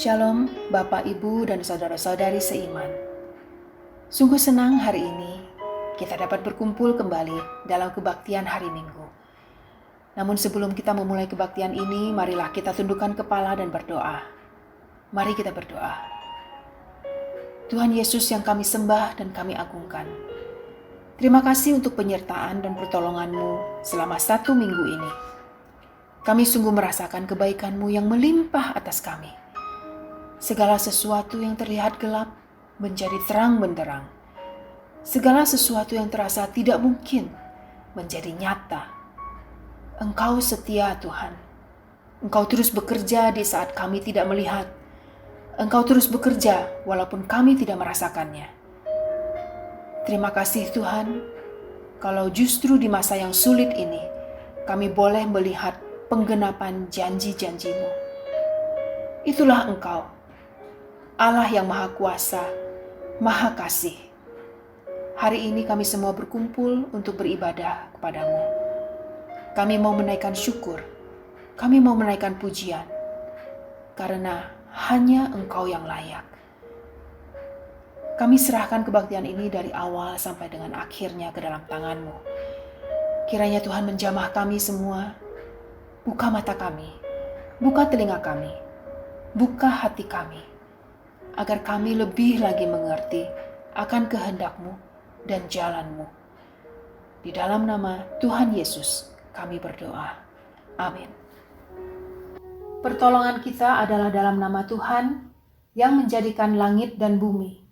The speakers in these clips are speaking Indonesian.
Shalom Bapak, Ibu, dan saudara-saudari seiman. Sungguh senang hari ini kita dapat berkumpul kembali dalam kebaktian hari Minggu. Namun sebelum kita memulai kebaktian ini, marilah kita tundukkan kepala dan berdoa. Mari kita berdoa. Tuhan Yesus yang kami sembah dan kami agungkan, terima kasih untuk penyertaan dan pertolongan-Mu selama 1 minggu ini. Kami sungguh merasakan kebaikan-Mu yang melimpah atas kami. Segala sesuatu yang terlihat gelap menjadi terang benderang. Segala sesuatu yang terasa tidak mungkin menjadi nyata. Engkau setia, Tuhan. Engkau terus bekerja di saat kami tidak melihat. Engkau terus bekerja walaupun kami tidak merasakannya. Terima kasih Tuhan, kalau justru di masa yang sulit ini kami boleh melihat penggenapan janji-janji-Mu. Itulah Engkau, Allah yang Maha Kuasa, Maha Kasih. Hari ini kami semua berkumpul untuk beribadah kepada-Mu. Kami mau menaikkan syukur, kami mau menaikkan pujian, karena hanya Engkau yang layak. Kami serahkan kebaktian ini dari awal sampai dengan akhirnya ke dalam tangan-Mu. Kiranya Tuhan menjamah kami semua, buka mata kami, buka telinga kami, buka hati kami, agar kami lebih lagi mengerti akan kehendak-Mu dan jalan-Mu. Di dalam nama Tuhan Yesus kami berdoa. Amin. Pertolongan kita adalah dalam nama Tuhan yang menjadikan langit dan bumi,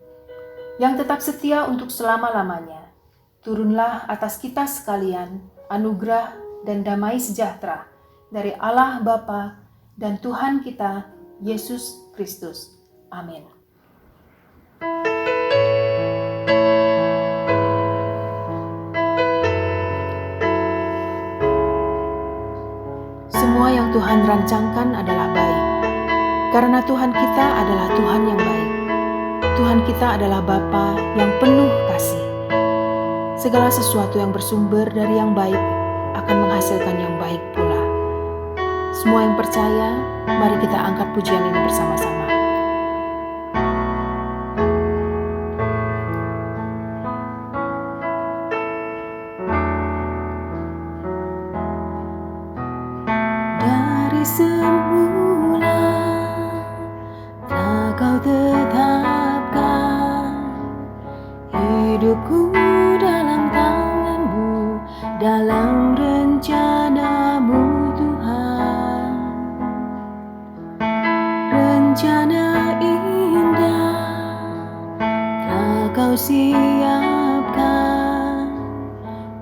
yang tetap setia untuk selama-lamanya. Turunlah atas kita sekalian anugerah dan damai sejahtera dari Allah Bapa dan Tuhan kita Yesus Kristus. Amin. Semua yang Tuhan rancangkan adalah baik, karena Tuhan kita adalah Tuhan yang baik. Tuhan kita adalah Bapa yang penuh kasih. Segala sesuatu yang bersumber dari yang baik akan menghasilkan yang baik pula. Semua yang percaya, mari kita angkat pujian ini bersama-sama. Dari semula telah Kau tetapkan hidupku dalam tangan-Mu, dalam rencana-Mu Tuhan. Rencana indah telah Kau siapkan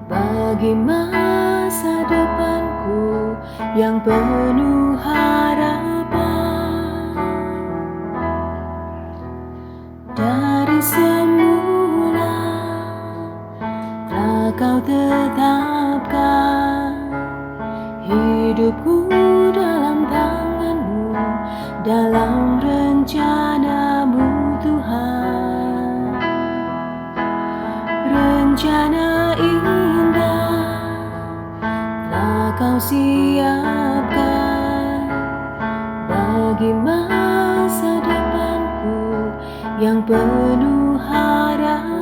bagi masa depanku yang penuh harapan. Dari semula telah Kau tetapkan hidupku dalam tangan-Mu, dalam rencana-Mu Tuhan. Rencana indah telah Kau siapkan bagi masa depanku yang penuh harapan.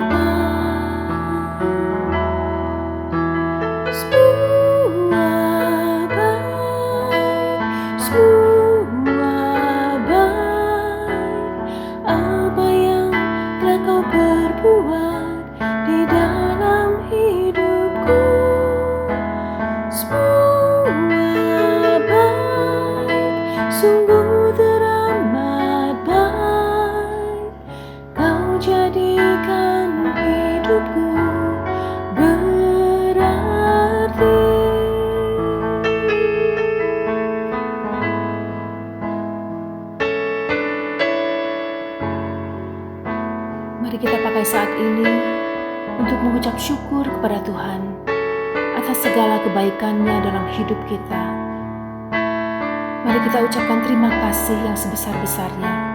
Semua baik, semua baik, apa yang telah Kau perbuat di dalam hidupku. Semua baik, sungguh teramat baik. Kau jadikan hidupku berarti. Mari kita pakai saat ini untuk mengucap syukur kepada Tuhan atas segala kebaikan-Nya dalam hidup kita. Mari kita ucapkan terima kasih yang sebesar-besarnya.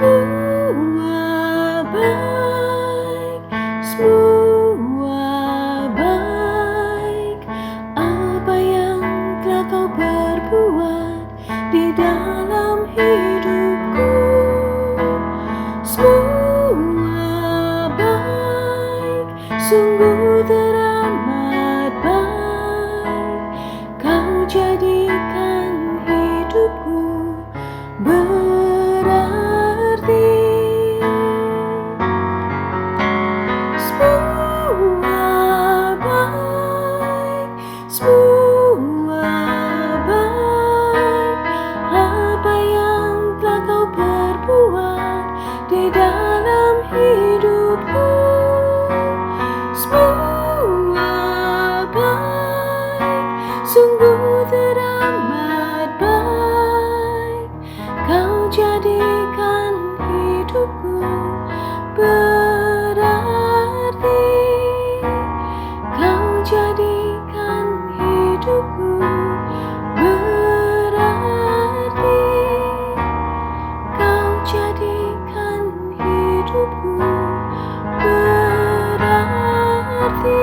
Semua baik, semua teramat baik, kau jadikan hidupku berarti. Semua baik, semua baik, apa yang telah kau perbuat di dalam hidupku. Semua baik, sungguh teramat baik, kau jadikan hidupku berarti. Kau jadikan hidupku berarti. Kau jadikan hidupku berarti.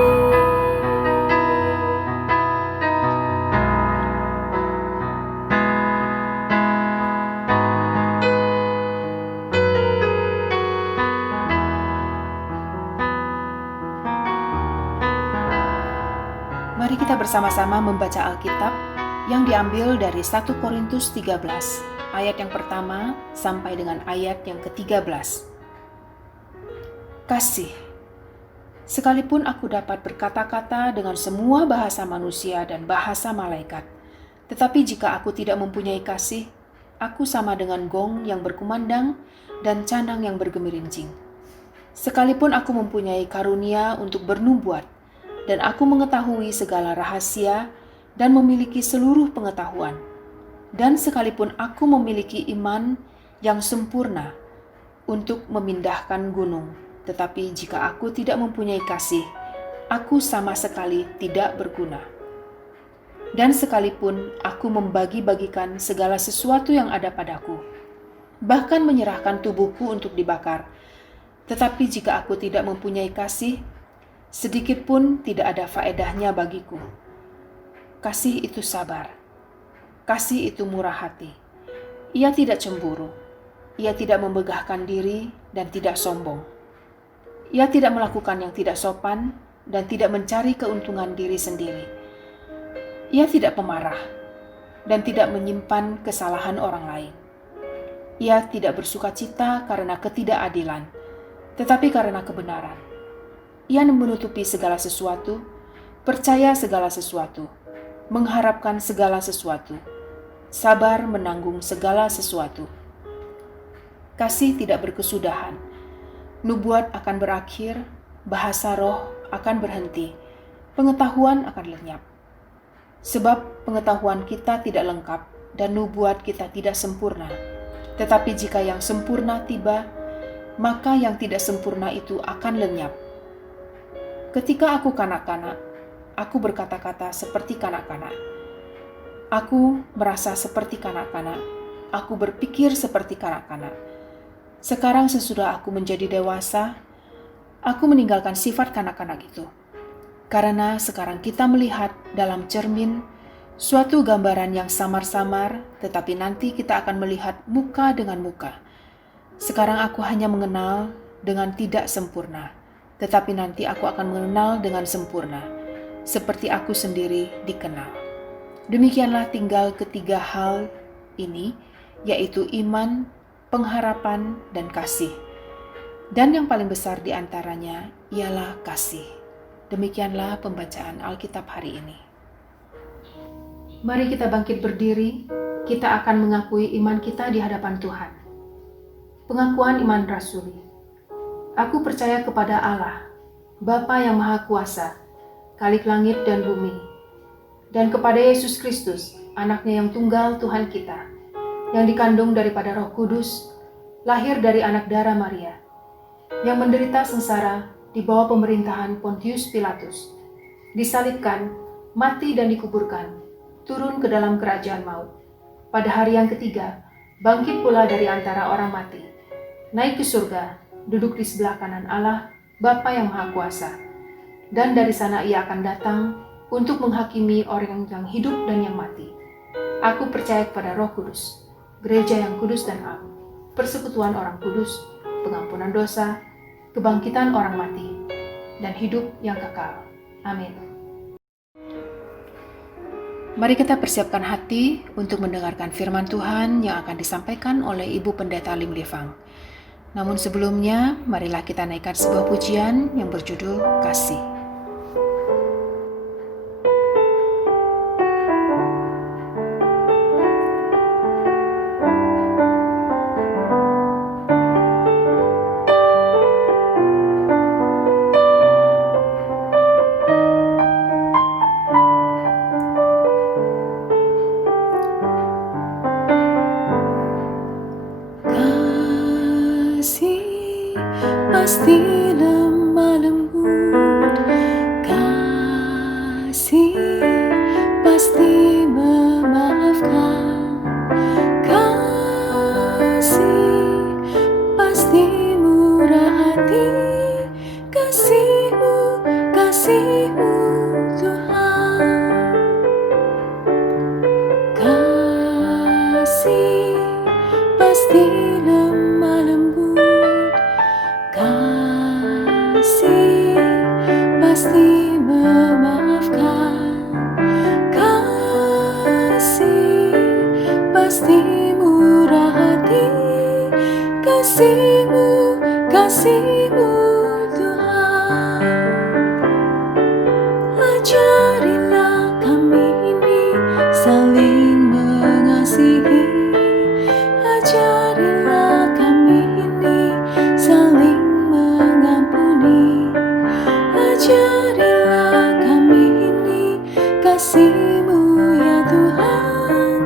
Mari kita bersama-sama membaca Alkitab yang diambil dari 1 Korintus 13, ayat yang pertama sampai dengan ayat yang ke-13. Kasih. Sekalipun aku dapat berkata-kata dengan semua bahasa manusia dan bahasa malaikat, tetapi jika aku tidak mempunyai kasih, aku sama dengan gong yang berkumandang dan canang yang bergemerincing. Sekalipun aku mempunyai karunia untuk bernubuat, dan aku mengetahui segala rahasia dan memiliki seluruh pengetahuan, dan sekalipun aku memiliki iman yang sempurna untuk memindahkan gunung, tetapi jika aku tidak mempunyai kasih, aku sama sekali tidak berguna. Dan sekalipun aku membagi-bagikan segala sesuatu yang ada padaku, bahkan menyerahkan tubuhku untuk dibakar, tetapi jika aku tidak mempunyai kasih, sedikit pun tidak ada faedahnya bagiku. Kasih itu sabar. Kasih itu murah hati. Ia tidak cemburu. Ia tidak membegahkan diri dan tidak sombong. Ia tidak melakukan yang tidak sopan dan tidak mencari keuntungan diri sendiri. Ia tidak pemarah dan tidak menyimpan kesalahan orang lain. Ia tidak bersukacita karena ketidakadilan, tetapi karena kebenaran. Ia menutupi segala sesuatu, percaya segala sesuatu, mengharapkan segala sesuatu, sabar menanggung segala sesuatu. Kasih tidak berkesudahan, nubuat akan berakhir, bahasa roh akan berhenti, pengetahuan akan lenyap. Sebab pengetahuan kita tidak lengkap dan nubuat kita tidak sempurna. Tetapi jika yang sempurna tiba, maka yang tidak sempurna itu akan lenyap. Ketika aku kanak-kanak, aku berkata-kata seperti kanak-kanak. Aku merasa seperti kanak-kanak. Aku berpikir seperti kanak-kanak. Sekarang sesudah aku menjadi dewasa, aku meninggalkan sifat kanak-kanak itu. Karena sekarang kita melihat dalam cermin suatu gambaran yang samar-samar, tetapi nanti kita akan melihat muka dengan muka. Sekarang aku hanya mengenal dengan tidak sempurna, tetapi nanti aku akan mengenal dengan sempurna, seperti aku sendiri dikenal. Demikianlah tinggal ketiga hal ini, yaitu iman, pengharapan, dan kasih. Dan yang paling besar di antaranya ialah kasih. Demikianlah pembacaan Alkitab hari ini. Mari kita bangkit berdiri, kita akan mengakui iman kita di hadapan Tuhan. Pengakuan iman rasuli. Aku percaya kepada Allah, Bapa yang Maha Kuasa, Khalik langit dan bumi, dan kepada Yesus Kristus, anaknya yang tunggal Tuhan kita, yang dikandung daripada Roh Kudus, lahir dari anak darah Maria, yang menderita sengsara di bawah pemerintahan Pontius Pilatus, disalibkan, mati dan dikuburkan, turun ke dalam kerajaan maut. Pada hari yang ketiga, bangkit pula dari antara orang mati, naik ke surga, duduk di sebelah kanan Allah, Bapa yang Maha Kuasa. Dan dari sana ia akan datang untuk menghakimi orang yang hidup dan yang mati. Aku percaya kepada Roh Kudus, gereja yang kudus dan am, persekutuan orang kudus, pengampunan dosa, kebangkitan orang mati, dan hidup yang kekal. Amin. Mari kita persiapkan hati untuk mendengarkan firman Tuhan yang akan disampaikan oleh Ibu Pendeta Lim Levang. Namun sebelumnya, marilah kita naikkan sebuah pujian yang berjudul Kasih. Pasti lemah lembut, kasih pasti memaafkan, kasih pasti murah hati, kasih-Mu Tuhan, kasih pasti lemah lembut, kasih pasti memaafkan, kasih pasti murah hati, kasih-Mu Tuhan. Ajarilah kami ini saling mengasihi, ajarilah kami ini saling mengampuni, ajarilah kami ini kasih-Mu ya Tuhan,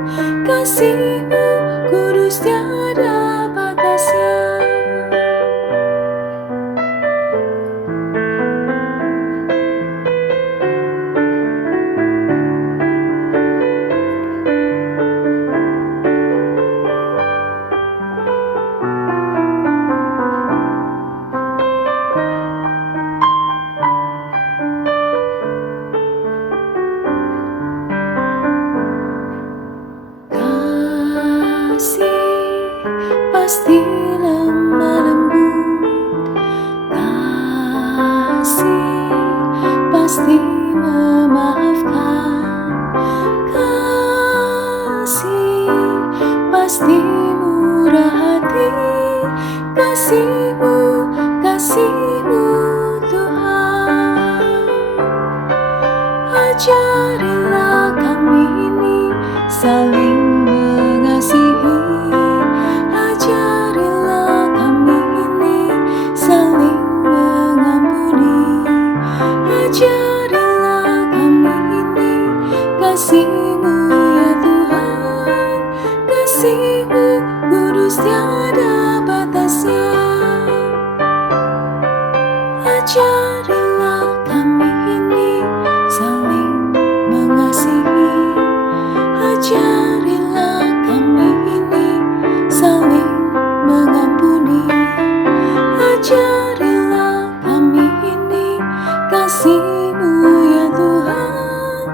kasih-Mu kudus tiada batasnya. Pasti lemah lembut, kasih pasti memaafkan, kasih pasti murah hati, kasih-Mu Tuhan. Ajarilah kami ini saling mengasihi, ajarilah kami ini saling mengampuni, ajarilah kami ini kasih-Mu ya Tuhan, kasih-Mu kudus tiada batasnya. Ajarilah kami ini saling mengasihi, ajarilah kami ini saling mengampuni, ajarilah kami ini kasih-Mu ya Tuhan,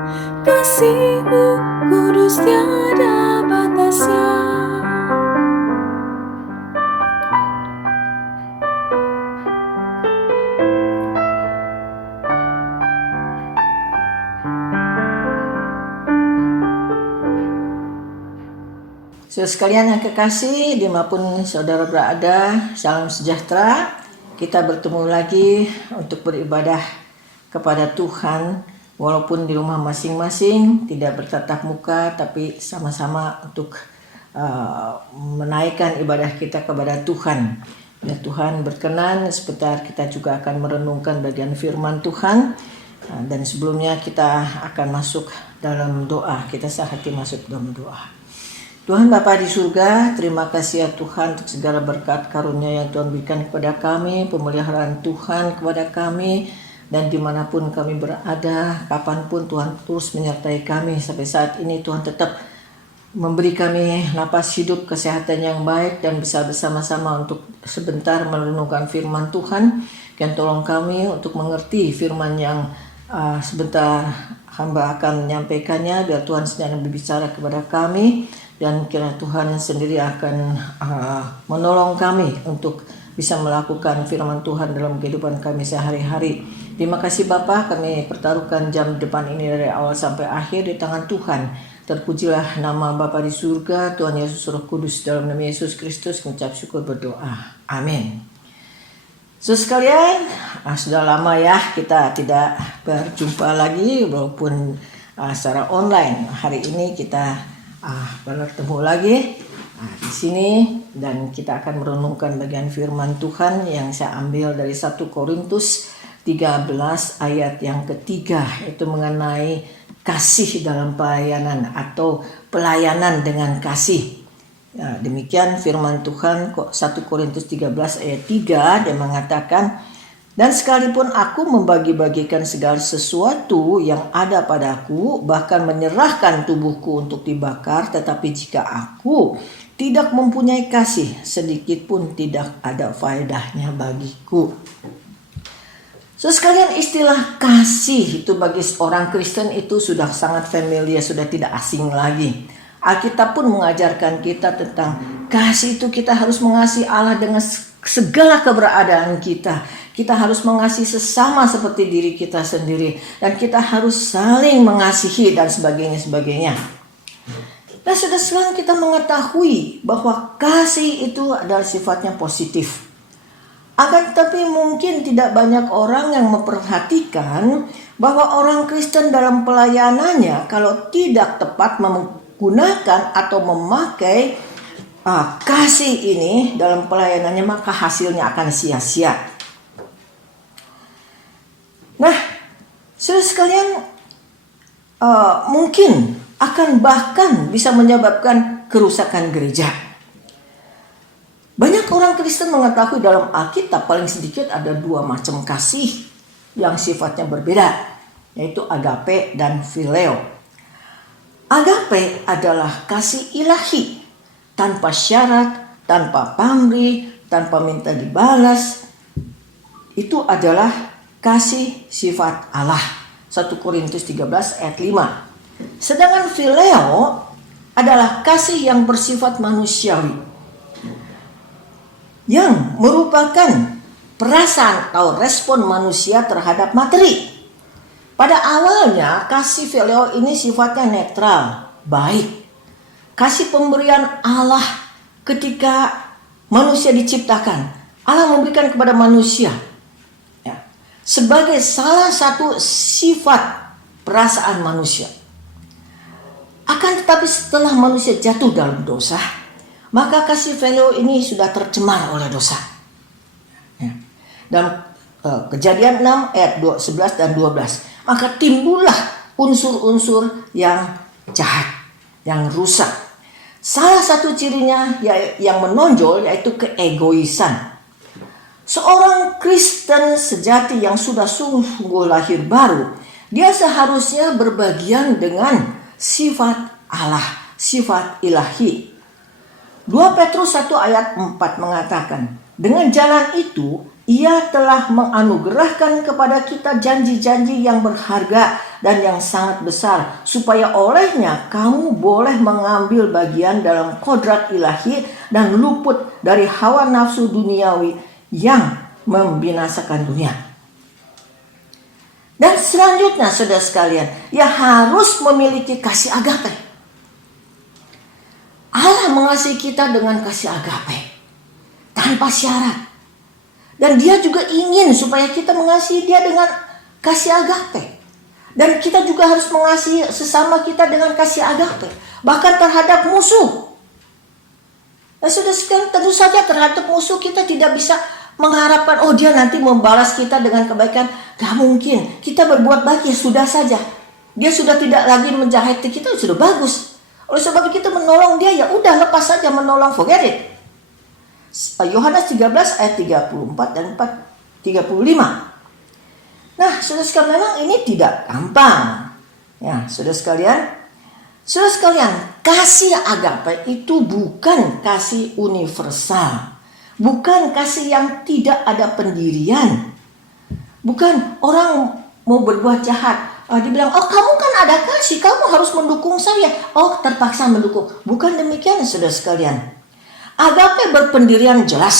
kasih-Mu kudus tiada batasnya. Saudara sekalian yang kekasih, dimanapun saudara berada, salam sejahtera. Kita bertemu lagi untuk beribadah kepada Tuhan, walaupun di rumah masing-masing, tidak bertatap muka, tapi sama-sama untuk menaikkan ibadah kita kepada Tuhan. Ya Tuhan berkenan, sebentar kita juga akan merenungkan bagian firman Tuhan. Dan sebelumnya kita akan masuk dalam doa, kita sehati masuk dalam doa. Tuhan Bapa di surga, terima kasih ya Tuhan untuk segala berkat karunia yang Tuhan berikan kepada kami, pemeliharaan Tuhan kepada kami, dan dimanapun kami berada, kapanpun Tuhan terus menyertai kami. Sampai saat ini Tuhan tetap memberi kami napas hidup, kesehatan yang baik, dan bisa bersama-sama untuk sebentar merenungkan firman Tuhan. Dan tolong kami untuk mengerti firman yang sebentar hamba akan menyampaikannya, biar Tuhan sedang berbicara kepada kami. Dan kiranya Tuhan sendiri akan menolong kami untuk bisa melakukan firman Tuhan dalam kehidupan kami sehari-hari. Terima kasih Bapa, kami pertaruhkan jam depan ini dari awal sampai akhir di tangan Tuhan. Terpujilah nama Bapa di surga, Tuhan Yesus Roh Kudus, dalam nama Yesus Kristus mengucap syukur berdoa. Amin. Saudara sekalian, sudah lama ya kita tidak berjumpa lagi walaupun secara online. Hari ini kita bertemu lagi di sini dan kita akan merenungkan bagian firman Tuhan yang saya ambil dari 1 Korintus 13 ayat yang ketiga, itu mengenai kasih dalam pelayanan atau pelayanan dengan kasih. Ya, demikian firman Tuhan 1 Korintus 13 ayat 3, dia mengatakan, dan sekalipun aku membagi-bagikan segala sesuatu yang ada padaku, bahkan menyerahkan tubuhku untuk dibakar, tetapi jika aku tidak mempunyai kasih, sedikit pun tidak ada faedahnya bagiku. So sekalian, istilah kasih itu bagi orang Kristen itu sudah sangat familiar, sudah tidak asing lagi. Alkitab pun mengajarkan kita tentang kasih itu kita harus mengasihi Allah dengan segala keberadaan kita. Kita harus mengasihi sesama seperti diri kita sendiri. Dan kita harus saling mengasihi dan sebagainya. Nah, sudah sekarang kita mengetahui bahwa kasih itu adalah sifatnya positif. Akan tetapi mungkin tidak banyak orang yang memperhatikan bahwa orang Kristen dalam pelayanannya kalau tidak tepat menggunakan atau memakai kasih ini dalam pelayanannya, maka hasilnya akan sia-sia. Nah, saudara sekalian, mungkin akan bahkan bisa menyebabkan kerusakan gereja. Banyak orang Kristen mengetahui dalam Alkitab paling sedikit ada 2 macam kasih yang sifatnya berbeda, yaitu agape dan phileo. Agape adalah kasih ilahi, tanpa syarat, tanpa pamrih, tanpa minta dibalas. Itu adalah kasih sifat Allah. 1 Korintus 13 ayat 5. Sedangkan phileo adalah kasih yang bersifat manusiawi, yang merupakan perasaan atau respon manusia terhadap materi. Pada awalnya kasih phileo ini sifatnya netral, baik. Kasih pemberian Allah ketika manusia diciptakan. Allah memberikan kepada manusia sebagai salah satu sifat perasaan manusia. Akan tetapi setelah manusia jatuh dalam dosa, maka kasih phileo ini sudah tercemar oleh dosa. Dalam Kejadian 6 ayat 11 dan 12, maka timbullah unsur-unsur yang jahat, yang rusak. Salah satu cirinya yang menonjol yaitu keegoisan. Seorang Kristen sejati yang sudah sungguh lahir baru, dia seharusnya berbagian dengan sifat Allah, sifat ilahi. 2 Petrus 1 ayat 4 mengatakan, dengan jalan itu Ia telah menganugerahkan kepada kita janji-janji yang berharga dan yang sangat besar, supaya olehnya kamu boleh mengambil bagian dalam kodrat ilahi dan luput dari hawa nafsu duniawi yang membinasakan dunia. Dan selanjutnya, saudara sekalian, ia harus memiliki kasih agape. Allah mengasihi kita dengan kasih agape, tanpa syarat. Dan dia juga ingin supaya kita mengasihi dia dengan kasih agape. Dan kita juga harus mengasihi sesama kita dengan kasih agape, bahkan terhadap musuh. Nah, sudah sekarang tentu saja terhadap musuh kita tidak bisa mengharapkan, oh dia nanti membalas kita dengan kebaikan. Gak mungkin. Kita berbuat baik ya sudah saja. Dia sudah tidak lagi menjahati kita, sudah bagus. Oleh sebab itu kita menolong dia, ya udah lepas saja menolong, forget it. Yohanes 13 ayat 34 dan 35. Nah, saudara sekalian, memang ini tidak gampang. Ya, saudara sekalian, kasih agape itu bukan kasih universal. Bukan kasih yang tidak ada pendirian. Bukan orang mau berbuat jahat, dibilang, oh kamu kan ada kasih, kamu harus mendukung saya. Oh, terpaksa mendukung. Bukan demikian, saudara sekalian. Agape berpendirian jelas.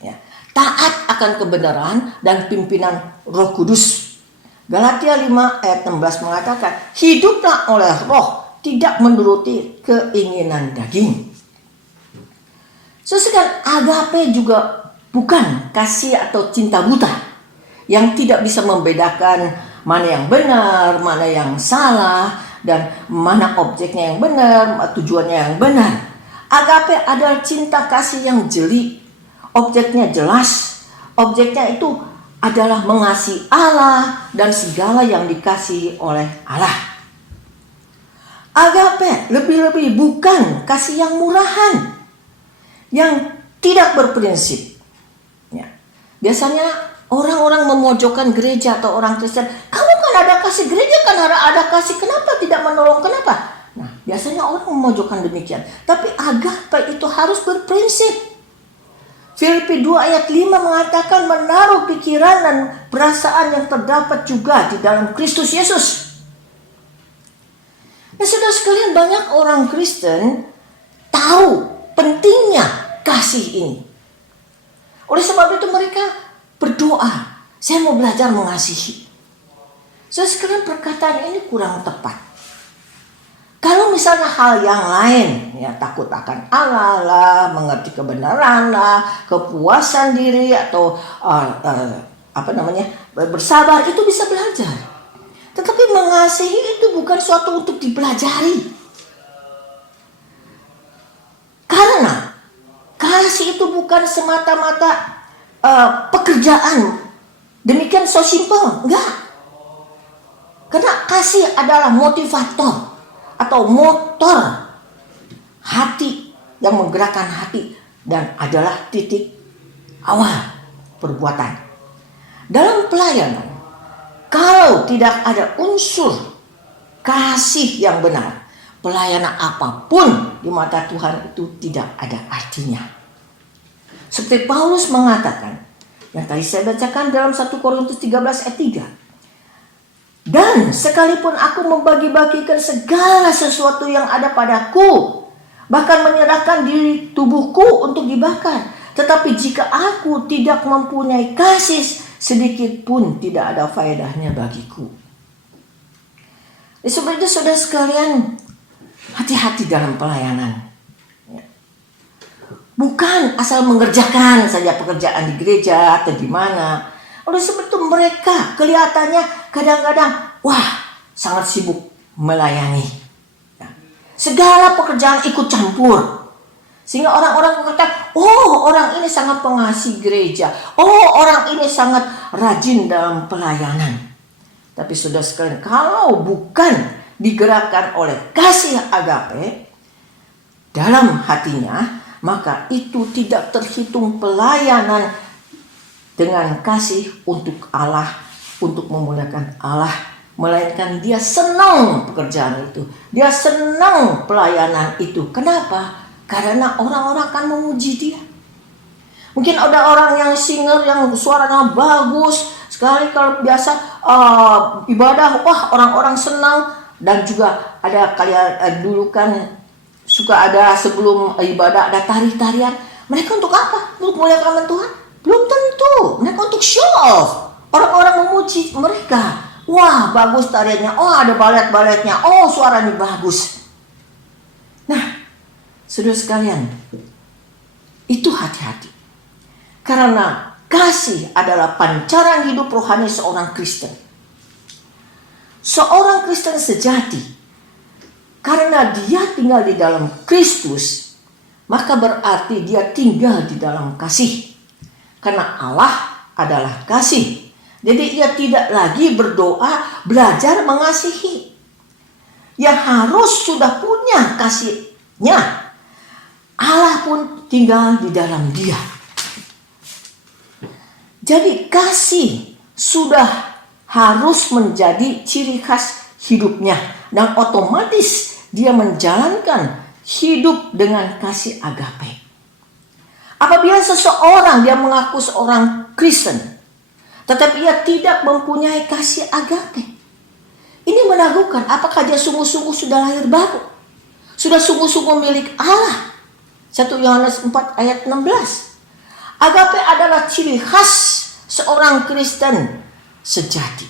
Ya. taat akan kebenaran dan pimpinan Roh Kudus. Galatia 5 ayat 16 mengatakan, hiduplah oleh roh, tidak menuruti keinginan daging. Sesekali agape juga bukan kasih atau cinta buta yang tidak bisa membedakan mana yang benar, mana yang salah, dan mana objeknya yang benar, tujuannya yang benar. Agape adalah cinta kasih yang jeli, objeknya jelas, objeknya itu adalah mengasihi Allah dan segala yang dikasihi oleh Allah. Agape lebih-lebih bukan kasih yang murahan, yang tidak berprinsip. Ya. Biasanya orang-orang memojokkan gereja atau orang Kristen, kamu kan ada kasih, gereja kan ada kasih, kenapa tidak menolong, kenapa? Nah, biasanya orang memojokkan demikian. Tapi agape itu harus berprinsip. Filipi 2 ayat 5 mengatakan menaruh pikiran dan perasaan yang terdapat juga di dalam Kristus Yesus. Nah, saudara sekalian, banyak orang Kristen tahu pentingnya kasih ini. Oleh sebab itu mereka berdoa, saya mau belajar mengasihi. Saudara sekalian, perkataan ini kurang tepat. Kalau misalnya hal yang lain, ya takut akan Allah lah, mengerti kebenaran lah, kepuasan diri atau bersabar, itu bisa belajar. Tetapi mengasihi itu bukan suatu untuk dipelajari. Karena kasih itu bukan semata-mata pekerjaan. Demikian so simple, enggak. Karena kasih adalah motivator atau motor hati yang menggerakkan hati dan adalah titik awal perbuatan. Dalam pelayanan, kalau tidak ada unsur kasih yang benar, pelayanan apapun di mata Tuhan itu tidak ada artinya. Seperti Paulus mengatakan, yang tadi saya bacakan dalam 1 Korintus 13 ayat 3. Dan sekalipun aku membagi-bagikan segala sesuatu yang ada padaku, bahkan menyerahkan diri tubuhku untuk dibakar, tetapi jika aku tidak mempunyai kasih, sedikit pun tidak ada faedahnya bagiku. Sebab itu saudara sekalian, hati-hati dalam pelayanan. Bukan asal mengerjakan saja pekerjaan di gereja atau di mana. Oleh sebab itu mereka kelihatannya kadang-kadang sangat sibuk melayani. Segala pekerjaan ikut campur. Sehingga orang-orang berkata, oh orang ini sangat pengasih gereja. Oh orang ini sangat rajin dalam pelayanan. Tapi saudara sekalian, kalau bukan digerakkan oleh kasih agape dalam hatinya, maka itu tidak terhitung pelayanan dengan kasih untuk Allah, untuk memuliakan Allah, melainkan dia senang pekerjaan itu, dia senang pelayanan itu. Kenapa? Karena orang-orang akan memuji dia. Mungkin ada orang yang singer yang suaranya bagus sekali, kalau biasa ibadah, orang-orang senang. Dan juga ada kalian dulu kan suka ada sebelum ibadah ada tari-tarian. Mereka untuk apa? Untuk memuliakan Tuhan? Belum tentu. Mereka untuk show off. Orang-orang memuji mereka. Wah, bagus tariannya. Oh, ada balet-baletnya. Oh, suaranya bagus. Nah, saudara sekalian, itu hati-hati. Karena kasih adalah pancaran hidup rohani seorang Kristen. Seorang Kristen sejati, karena dia tinggal di dalam Kristus, maka berarti dia tinggal di dalam kasih. Karena Allah adalah kasih. Jadi ia tidak lagi berdoa belajar mengasihi. Yang harus sudah punya kasihnya. Allah pun tinggal di dalam dia. Jadi kasih sudah harus menjadi ciri khas hidupnya. Dan otomatis dia menjalankan hidup dengan kasih agape. Apabila seseorang dia mengaku seorang Kristen, tetapi ia tidak mempunyai kasih agape, ini meragukan apakah dia sungguh-sungguh sudah lahir baru, sudah sungguh-sungguh milik Allah. 1 Yohanes 4 ayat 16. Agape adalah ciri khas seorang Kristen sejati.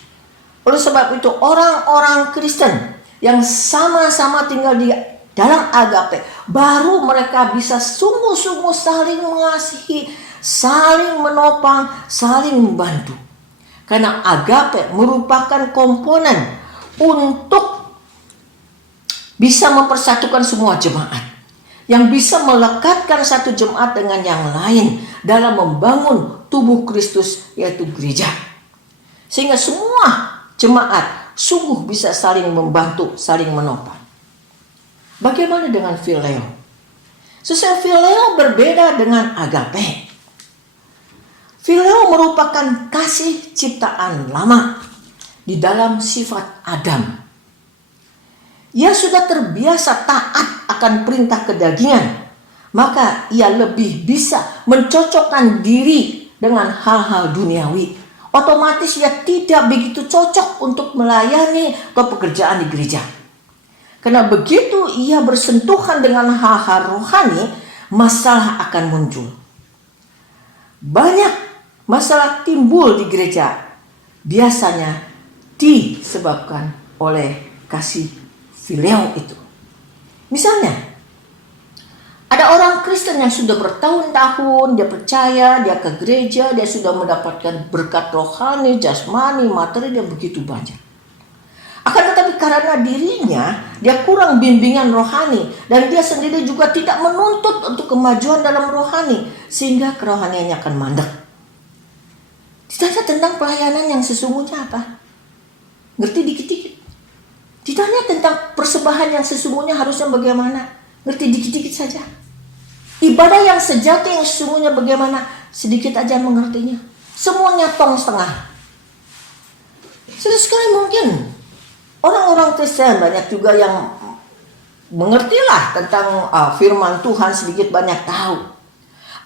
Oleh sebab itu orang-orang Kristen yang sama-sama tinggal di dalam agape, baru mereka bisa sungguh-sungguh saling mengasihi, saling menopang, saling membantu. Karena agape merupakan komponen untuk bisa mempersatukan semua jemaat, yang bisa melekatkan satu jemaat dengan yang lain dalam membangun tubuh Kristus, yaitu gereja. Sehingga semua jemaat sungguh bisa saling membantu, saling menopang. Bagaimana dengan phileo? Phileo berbeda dengan agape. Phileo merupakan kasih ciptaan lama di dalam sifat Adam. Ia sudah terbiasa taat akan perintah kedagingan, maka ia lebih bisa mencocokkan diri dengan hal-hal duniawi. Otomatis ia tidak begitu cocok untuk melayani atau pekerjaan di gereja. Karena begitu ia bersentuhan dengan hal-hal rohani, masalah akan muncul. Banyak masalah timbul di gereja, biasanya disebabkan oleh kasih phileo itu. Misalnya, ada orang Kristen yang sudah bertahun-tahun, dia percaya, dia ke gereja, dia sudah mendapatkan berkat rohani, jasmani, materi, dia begitu banyak. Akan tetapi karena dirinya, dia kurang bimbingan rohani, dan dia sendiri juga tidak menuntut untuk kemajuan dalam rohani, sehingga kerohaniannya akan mandek. Ditanya tentang pelayanan yang sesungguhnya apa? Ngerti dikit-dikit. Ditanya tentang persembahan yang sesungguhnya harusnya bagaimana? Ngerti dikit-dikit saja. Ibadah yang sejati yang sesungguhnya bagaimana? Sedikit aja mengertinya. Semuanya tong setengah. Sudah sekali mungkin orang-orang Kristen banyak juga yang mengertilah tentang firman Tuhan, sedikit banyak tahu.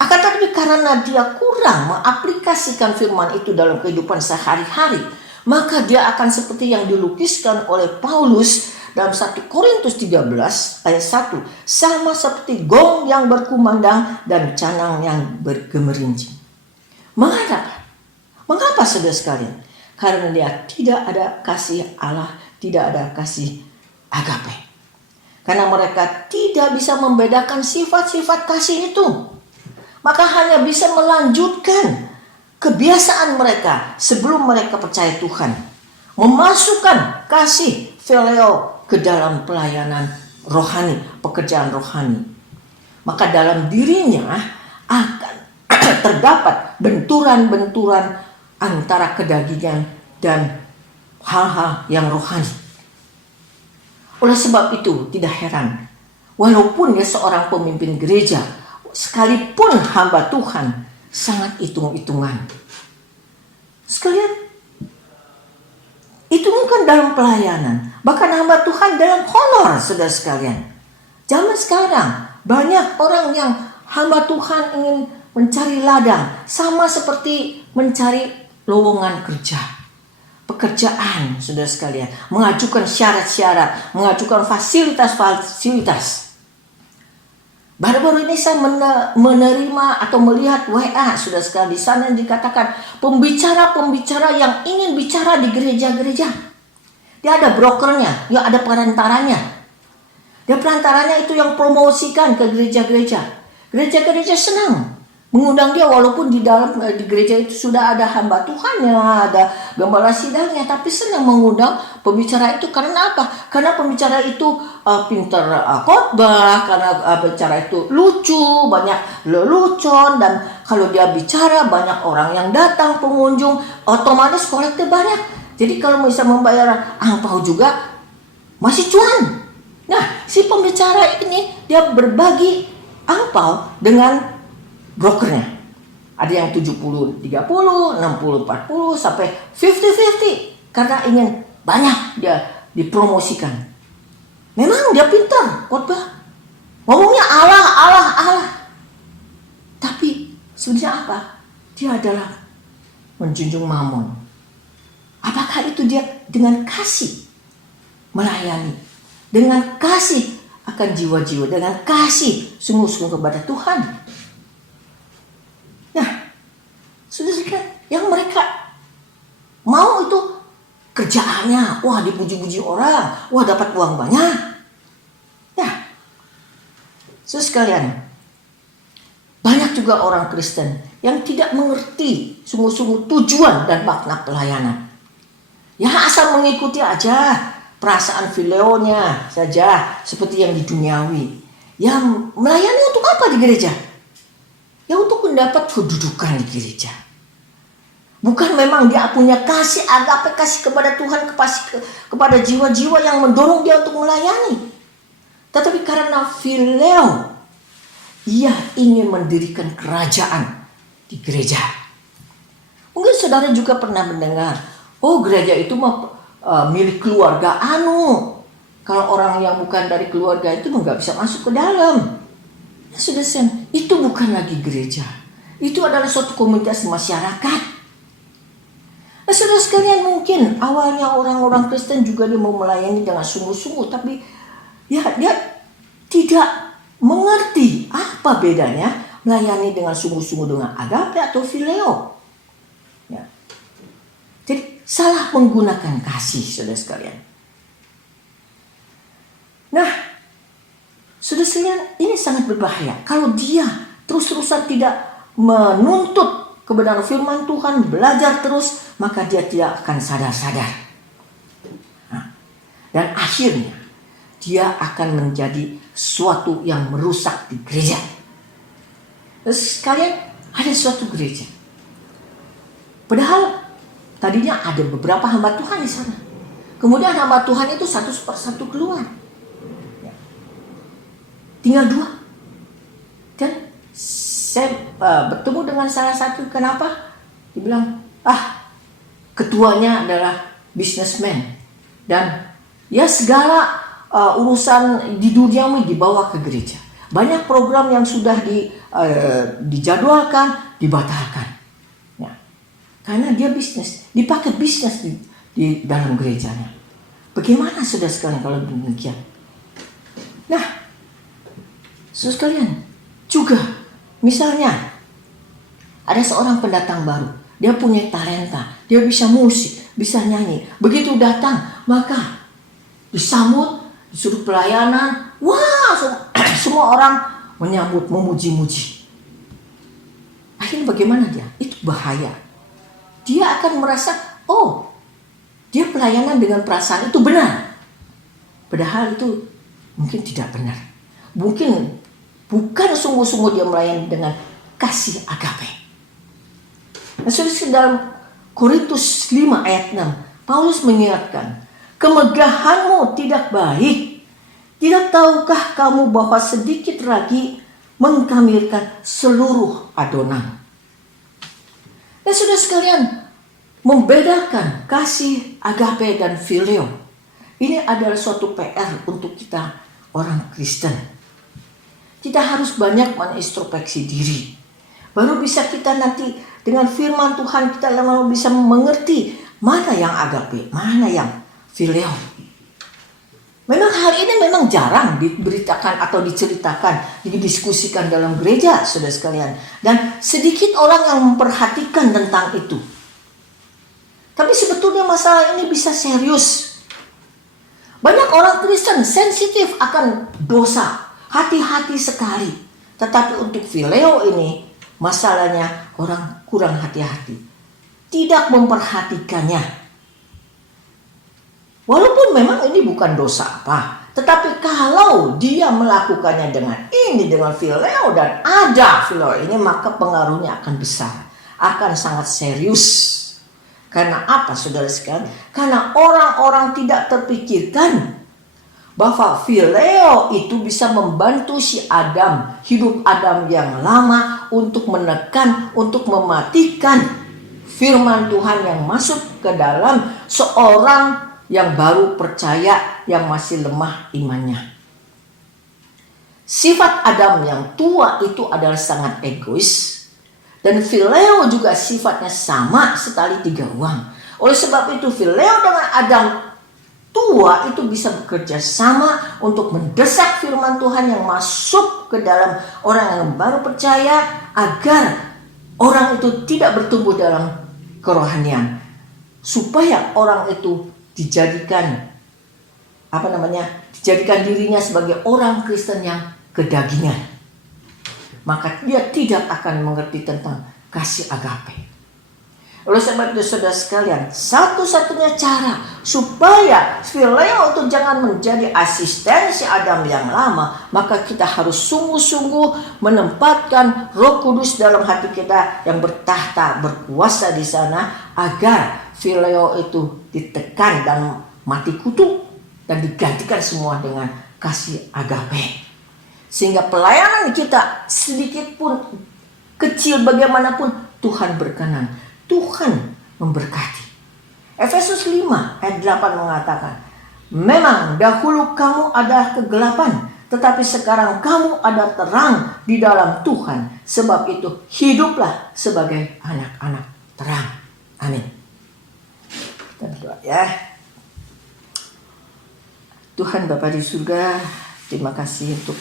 Akan tetapi karena dia kurang mengaplikasikan firman itu dalam kehidupan sehari-hari, maka dia akan seperti yang dilukiskan oleh Paulus dalam 1 Korintus 13 ayat 1. Sama seperti gong yang berkumandang dan canang yang bergemerincing. Mengapa? Mengapa saudara sekalian? Karena dia tidak ada kasih Allah, tidak ada kasih agape. Karena mereka tidak bisa membedakan sifat-sifat kasih itu. Maka hanya bisa melanjutkan kebiasaan mereka sebelum mereka percaya Tuhan. Memasukkan kasih phileo ke dalam pelayanan rohani, pekerjaan rohani. Maka dalam dirinya akan terdapat benturan-benturan antara kedagingan dan hal-hal yang rohani. Oleh sebab itu tidak heran, walaupun dia seorang pemimpin gereja, sekalipun hamba Tuhan, sangat hitung-hitungan. Sekalian, hitungkan dalam pelayanan, bahkan hamba Tuhan dalam honor, saudara sekalian. Zaman sekarang banyak orang yang hamba Tuhan ingin mencari ladang, sama seperti mencari lowongan kerja. Pekerjaan, saudara sekalian, mengajukan syarat-syarat, mengajukan fasilitas-fasilitas. Baru-baru ini saya menerima atau melihat WA, saudara sekalian, di sana dikatakan pembicara-pembicara yang ingin bicara di gereja-gereja. Dia ada brokernya, dia ada perantaranya. Dia perantaranya itu yang promosikan ke gereja-gereja. Gereja-gereja senang mengundang dia, walaupun di dalam di gereja itu sudah ada hamba Tuhannya, ada gembala sidangnya, tapi senang mengundang pembicara itu. Karena apa? Karena pembicara itu pintar khotbah, karena pembicara itu lucu, banyak lelucon, dan kalau dia bicara banyak orang yang datang, pengunjung, otomatis kolektif banyak. Jadi kalau bisa membayar angpau juga masih cuan. Nah, si pembicara ini dia berbagi angpau dengan brokernya. Ada yang 70-30, 60-40, sampai 50-50. Karena ingin banyak dia dipromosikan. Memang dia pintar khotbah. Ngomongnya Allah. Tapi sebenarnya apa? Dia adalah menjunjung mamon. Apakah itu dia dengan kasih melayani? Dengan kasih akan jiwa-jiwa. Dengan kasih sungguh-sungguh kepada Tuhan. Nah, Sudah sekalian, yang mereka mau itu kerjaannya, wah dipuji-puji orang, wah dapat uang banyak. Ya, sudah sekalian, banyak juga orang Kristen yang tidak mengerti sungguh-sungguh tujuan dan makna pelayanan. Ya asal mengikuti aja perasaan fileonya saja seperti yang di duniawi. Yang melayani untuk apa di gereja? Ya untuk mendapat kedudukan di gereja. Bukan memang dia punya kasih agape, kasih kepada Tuhan, kepada jiwa-jiwa yang mendorong dia untuk melayani. Tetapi karena fileo, ia ingin mendirikan kerajaan di gereja. Mungkin saudara juga pernah mendengar, oh gereja itu milik keluarga anu. Kalau orang yang bukan dari keluarga itu nggak bisa masuk ke dalam. Ya sudah itu bukan lagi gereja. Itu adalah suatu komunitas masyarakat. Nah, saudara sekalian, mungkin awalnya orang-orang Kristen juga dia mau melayani dengan sungguh-sungguh, tapi ya dia tidak mengerti apa bedanya melayani dengan sungguh-sungguh dengan agape atau fileo. Ya. Jadi salah menggunakan kasih, saudara sekalian. Nah, saudara sekalian, ini sangat berbahaya kalau dia terus-terusan tidak menuntut kebenaran firman Tuhan, belajar terus, maka dia tidak akan sadar-sadar. Nah, dan akhirnya dia akan menjadi suatu yang merusak di gereja. Terus sekalian, ada suatu gereja. Padahal tadinya ada beberapa hamba Tuhan di sana. Kemudian hamba Tuhan itu satu persatu keluar. Ya. Tinggal 2. Dan saya bertemu dengan salah satu, kenapa? Dia bilang, ketuanya adalah businessman. Dan ya segala urusan di dunia dibawa ke gereja. Banyak program yang sudah dijadwalkan, dibatalkan. Ya. Karena dia bisnis, dipakai bisnis di dalam gerejanya. Bagaimana saudara sekalian kalau demikian? Nah, saudara sekalian, juga misalnya ada seorang pendatang baru, dia punya talenta, dia bisa musik, bisa nyanyi. Begitu datang, maka disambut, disuruh pelayanan, wah semua orang menyambut, memuji-muji. Akhirnya bagaimana dia? Itu bahaya. Dia akan merasa, dia pelayanan dengan perasaan itu benar. Padahal itu mungkin tidak benar. Mungkin bukan sungguh-sungguh dia melayani dengan kasih agape. Nah, dalam Korintus 5 ayat 6, Paulus mengingatkan, kemegahanmu tidak baik. Tidak tahukah kamu bahwa sedikit lagi mengkamirkan seluruh adonan? Nah, saudara sekalian, membedakan kasih agape dan fileo, ini adalah suatu PR untuk kita orang Kristen. Kita harus banyak menintrospeksi diri. Baru bisa kita nanti dengan firman Tuhan kita lalu bisa mengerti mana yang agape, mana yang fileo. Memang hal ini memang jarang diberitakan atau diceritakan, didiskusikan dalam gereja, saudara sekalian. Dan sedikit orang yang memperhatikan tentang itu. Tapi sebetulnya masalah ini bisa serius. Banyak orang Kristen sensitif akan dosa. Hati-hati sekali. Tetapi untuk fileo ini, masalahnya orang kurang hati-hati. Tidak memperhatikannya. Walaupun memang ini bukan dosa apa. Tetapi kalau dia melakukannya dengan fileo dan ada fileo ini, maka pengaruhnya akan besar. Akan sangat serius. Karena apa saudara sekalian? Karena orang-orang tidak terpikirkan bahwa fileo itu bisa membantu si Adam, hidup Adam yang lama untuk menekan, untuk mematikan firman Tuhan yang masuk ke dalam seorang yang baru percaya, yang masih lemah imannya. Sifat Adam yang tua itu adalah sangat egois. Dan fileo juga sifatnya sama sekali 3 uang. Oleh sebab itu fileo dengan Adam tua itu bisa bekerja sama untuk mendesak firman Tuhan yang masuk ke dalam orang yang baru percaya, agar orang itu tidak bertumbuh dalam kerohanian, supaya orang itu dijadikan dijadikan dirinya sebagai orang Kristen yang kedagingan, maka dia tidak akan mengerti tentang kasih agape. Oleh sebab itu saudara sekalian, satu-satunya cara supaya Phileo itu jangan menjadi asisten si Adam yang lama, maka kita harus sungguh-sungguh menempatkan Roh Kudus dalam hati kita yang bertahta, berkuasa di sana, agar Phileo itu ditekan dan mati kutu dan digantikan semua dengan kasih agape. Sehingga pelayanan kita sedikit pun, kecil bagaimanapun, Tuhan berkenan. Tuhan memberkati. Efesus 5 ayat 8 mengatakan, memang dahulu kamu adalah kegelapan, tetapi sekarang kamu ada terang di dalam Tuhan. Sebab itu hiduplah sebagai anak-anak terang. Amin. Kita berdoa ya. Tuhan Bapa di surga, terima kasih untuk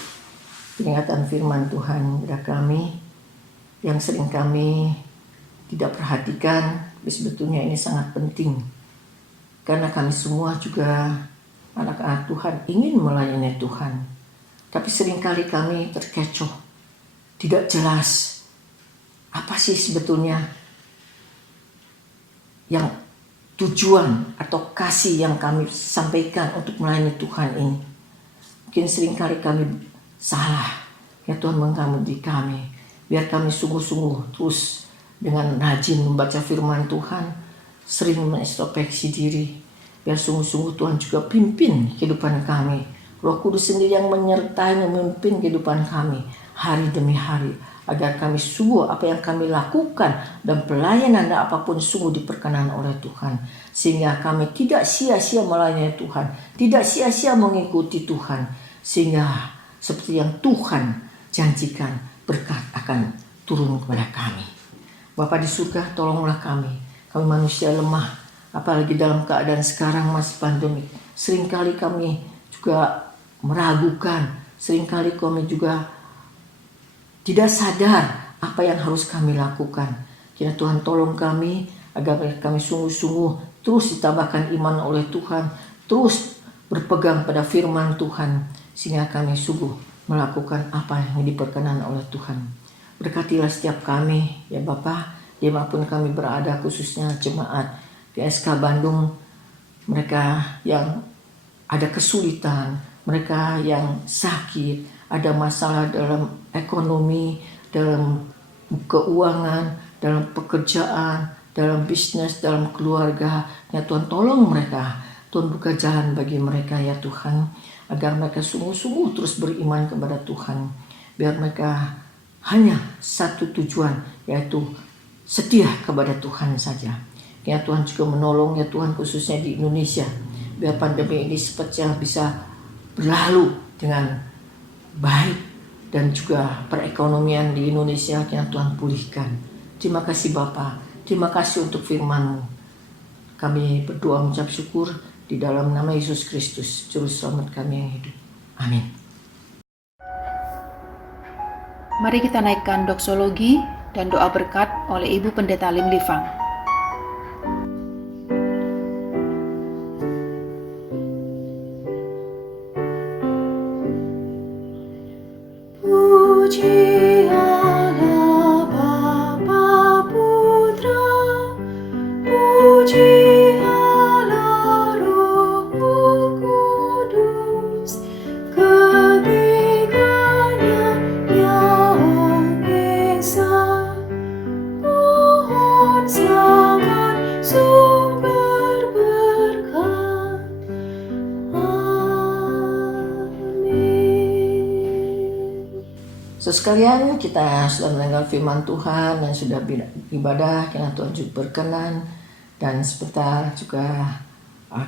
peringatan firman Tuhan kepada kami yang sering kami tidak perhatikan, tapi sebetulnya ini sangat penting. Karena kami semua juga anak-anak Tuhan ingin melayani Tuhan. Tapi seringkali kami terkecoh, tidak jelas apa sih sebetulnya yang tujuan atau kasih yang kami sampaikan untuk melayani Tuhan ini. Mungkin seringkali kami salah. Ya Tuhan, mengamudi kami. Biar kami sungguh-sungguh terus dengan rajin membaca firman Tuhan, sering mengintrospeksi diri, biar sungguh-sungguh Tuhan juga pimpin kehidupan kami. Roh Kudus sendiri yang menyertai, memimpin kehidupan kami hari demi hari, agar kami sungguh apa yang kami lakukan dan pelayanan dan apapun sungguh diperkenan oleh Tuhan, sehingga kami tidak sia-sia melayani Tuhan, tidak sia-sia mengikuti Tuhan, sehingga seperti yang Tuhan janjikan, berkat akan turun kepada kami. Bapa di surga, tolonglah kami manusia lemah, apalagi dalam keadaan sekarang masih pandemi. Seringkali kami juga meragukan, seringkali kami juga tidak sadar apa yang harus kami lakukan. Kiranya Tuhan tolong kami agar kami sungguh-sungguh terus ditambahkan iman oleh Tuhan, terus berpegang pada firman Tuhan, sehingga kami sungguh melakukan apa yang diperkenan oleh Tuhan. Berkatilah setiap kami ya Bapa, dimanapun kami berada, khususnya jemaat PSK Bandung, mereka yang ada kesulitan, mereka yang sakit, ada masalah dalam ekonomi, dalam keuangan, dalam pekerjaan, dalam bisnis, dalam keluarga. Ya Tuhan, tolong mereka. Tuhan buka jalan bagi mereka ya Tuhan, agar mereka sungguh-sungguh terus beriman kepada Tuhan. Biar mereka hanya satu tujuan, yaitu setia kepada Tuhan saja. Ya Tuhan juga menolong ya Tuhan, khususnya di Indonesia, biar pandemi ini cepatnya bisa berlalu dengan baik, dan juga perekonomian di Indonesia yang Tuhan pulihkan. Terima kasih Bapa, terima kasih untuk firman-Mu. Kami berdoa mengucap syukur di dalam nama Yesus Kristus, Juru Selamat kami yang hidup. Amin. Mari kita naikkan doksologi dan doa berkat oleh Ibu Pendeta Lim Livang. Puji Allah Bapa Putra, puji Allah Roh Kudus, ketiganya yang esa, pohon selamat, sumber berkat. Sekalian, kita sudah mendengar firman Tuhan dan sudah ibadah, kiranya Tuhan juga berkenan, dan sebentar juga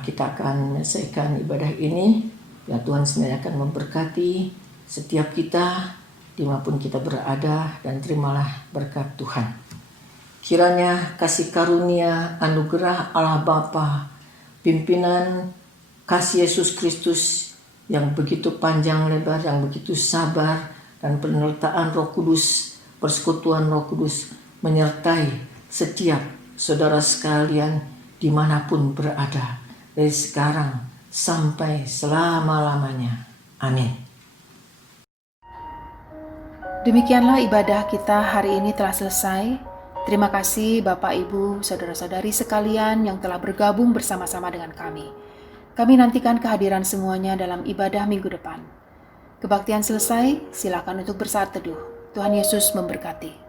kita akan menyelesaikan ibadah ini. Ya Tuhan sendiri akan memberkati setiap kita dimanapun kita berada, dan terimalah berkat Tuhan. Kiranya kasih karunia anugerah Allah Bapa, pimpinan kasih Yesus Kristus yang begitu panjang lebar, yang begitu sabar, dan penyertaan Roh Kudus, persekutuan Roh Kudus menyertai setiap saudara sekalian dimanapun berada, dari sekarang sampai selama-lamanya. Amin. Demikianlah ibadah kita hari ini telah selesai. Terima kasih Bapak, Ibu, saudara-saudari sekalian yang telah bergabung bersama-sama dengan kami. Kami nantikan kehadiran semuanya dalam ibadah minggu depan. Kebaktian selesai, silakan untuk bersaat teduh. Tuhan Yesus memberkati.